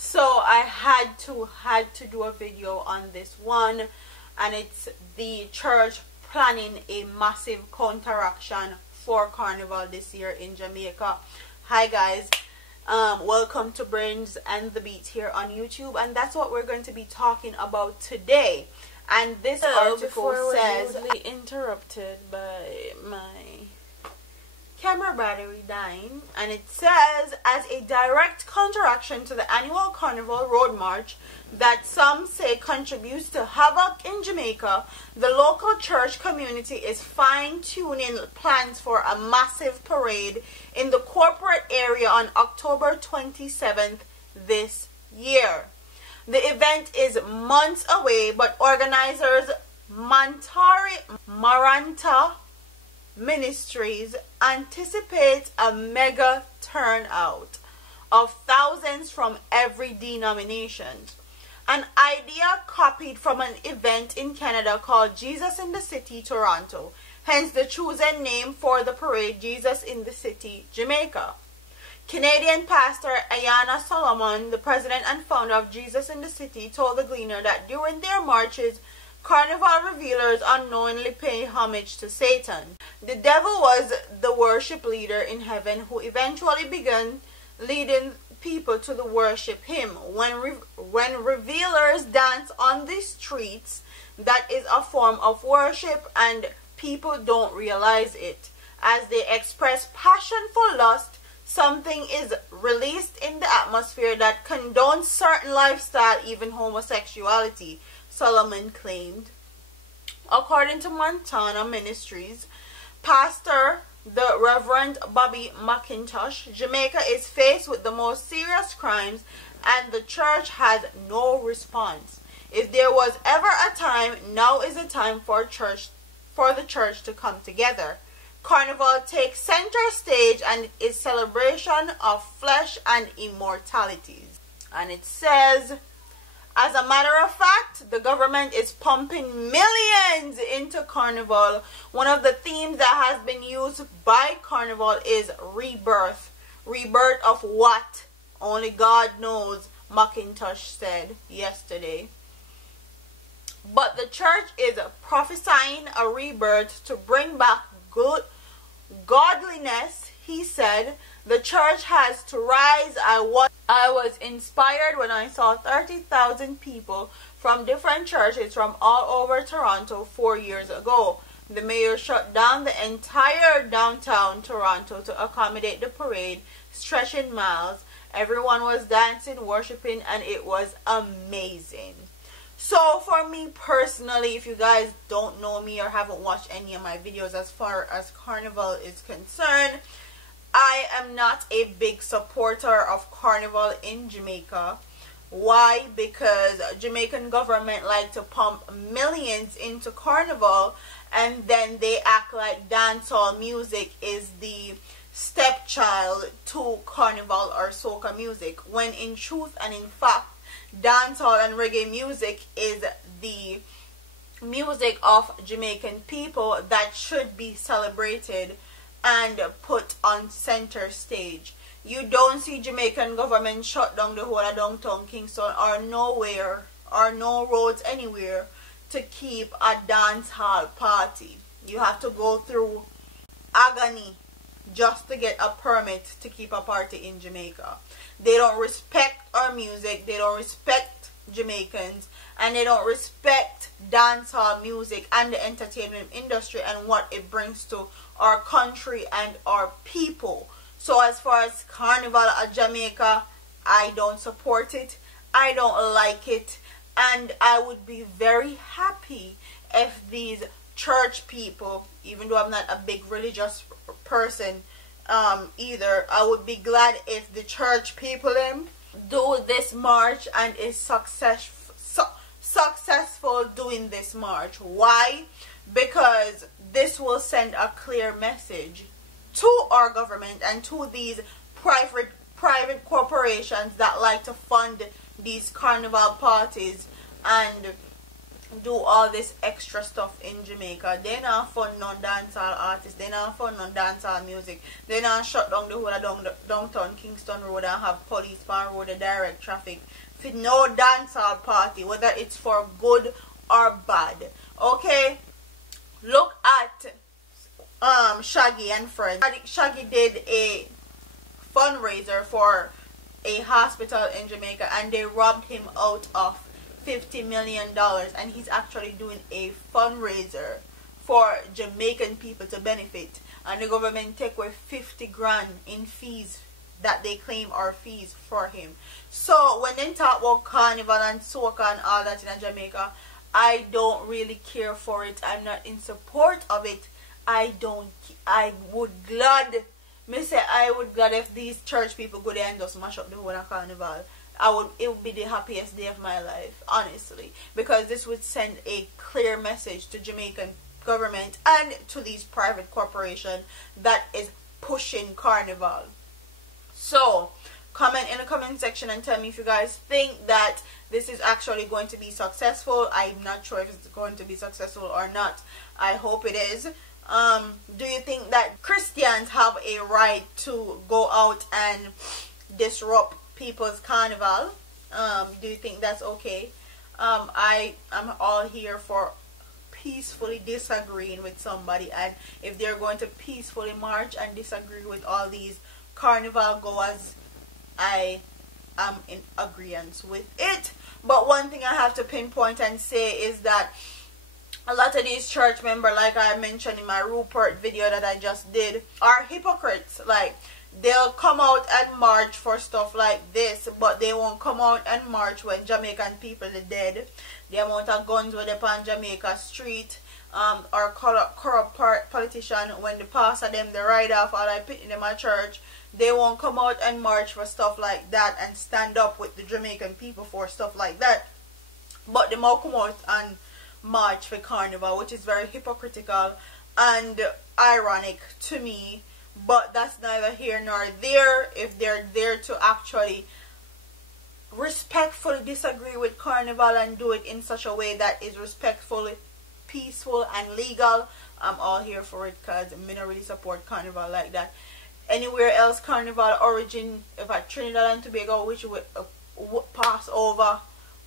So I had to do a video on this one, and it's the church planning a massive counteraction for Carnival this year in Jamaica. Hi guys, welcome to Brains and the Beat here on YouTube, and that's what we're going to be talking about today. And this article says, rudely interrupted by my camera battery dying, and it says, as a direct counteraction to the annual Carnival Road March that some say contributes to havoc in Jamaica, the local church community is fine-tuning plans for a massive parade in the corporate area on October 27th this year. The event is months away, but organizers Maranta Ministries anticipate a mega turnout of thousands from every denomination. An idea copied from an event in Canada called Jesus in the City, Toronto, hence the chosen name for the parade, Jesus in the City, Jamaica. Canadian pastor Ayana Solomon, the president and founder of Jesus in the City, told the Gleaner that during their marches, Carnival revealers unknowingly pay homage to Satan. The devil was the worship leader in heaven who eventually began leading people to the worship him. When revealers dance on the streets, that is a form of worship, and people don't realize it. As they express passion for lust, something is released in the atmosphere that condones certain lifestyle, even homosexuality, Solomon claimed. According to Montana Ministries pastor, the Reverend Bobby McIntosh, Jamaica is faced with the most serious crimes and the church has no response. If there was ever a time, now is the time for the church to come together. Carnival takes center stage and is celebration of flesh and immortality. And it says, as a matter of fact, the government is pumping millions into Carnival. One of the themes that has been used by Carnival is rebirth. Rebirth of what? Only God knows, McIntosh said yesterday. But the church is prophesying a rebirth to bring back godliness. He said, the church has to rise. I was inspired when I saw 30,000 people from different churches from all over Toronto 4 years ago. The mayor shut down the entire downtown Toronto to accommodate the parade, stretching miles. Everyone was dancing, worshiping, and it was amazing. So for me personally, if you guys don't know me or haven't watched any of my videos as far as Carnival is concerned, I am not a big supporter of Carnival in Jamaica. Why? Because Jamaican government like to pump millions into Carnival, and then they act like dancehall music is the stepchild to Carnival or soca music, when in truth and in fact, dancehall and reggae music is the music of Jamaican people that should be celebrated and put on center stage. You don't see Jamaican government shut down the whole of downtown Kingston or nowhere or no roads anywhere to keep a dance hall party. You have to go through agony just to get a permit to keep a party in Jamaica. They don't respect our music, they don't respect Jamaicans, and they don't respect dancehall music and the entertainment industry and what it brings to our country and our people. So as far as Carnival at Jamaica, I don't support it, I don't like it, and I would be very happy if these church people, even though I'm not a big religious person either, I would be glad if the church people do this march and is successful doing this march. Why? Because this will send a clear message to our government and to these private corporations that like to fund these carnival parties and do all this extra stuff in Jamaica. They not fund no dancehall artists. They not fund no dancehall music. They not shut down the whole of downtown Kingston Road and have police on road to direct traffic for no dancehall party, whether it's for good or bad. Okay, look at Shaggy and friends. Shaggy did a fundraiser for a hospital in Jamaica and they robbed him out of $50 million, and he's actually doing a fundraiser for Jamaican people to benefit, and the government take away 50 grand in fees that they claim are fees for him. So when they talk about Carnival and soca and all that in Jamaica, I don't really care for it. I'm not in support of it. I would glad if these church people go there and just mash up the whole of Carnival. It would be the happiest day of my life, honestly, because this would send a clear message to Jamaican government and to these private corporations that is pushing Carnival. So comment in the comment section and tell me if you guys think that this is actually going to be successful. I'm not sure if it's going to be successful or not. I hope it is. Do you think that Christians have a right to go out and disrupt people's carnival? Do you think that's okay? I am all here for peacefully disagreeing with somebody, and if they're going to peacefully march and disagree with all these carnival goers, I am in agreement with it. But one thing I have to pinpoint and say is that a lot of these church members, like I mentioned in my Rupert video that I just did, are hypocrites. Like, they'll come out and march for stuff like this, but they won't come out and march when Jamaican people are dead. The amount of guns were upon Jamaica street, or corrupt politician, when the pastor them they ride off all I put in my church, they won't come out and march for stuff like that and stand up with the Jamaican people for stuff like that. But they might come out and march for Carnival, which is very hypocritical and ironic to me. But that's neither here nor there. If they're there to actually respectfully disagree with Carnival and do it in such a way that is respectful, peaceful and legal, I'm all here for it, because I don't really support Carnival like that. Anywhere else Carnival origin, if at Trinidad and Tobago, which would pass over,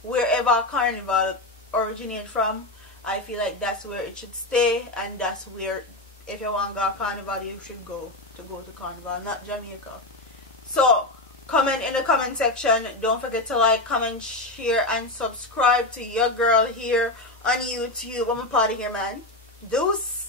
wherever Carnival originate from, I feel like that's where it should stay, and that's where, if you want to go to Carnival, you should go to Carnival, not Jamaica. So comment in the comment section. Don't forget to like, comment, share and subscribe to your girl here on YouTube. I'm a party here, man. Deuce.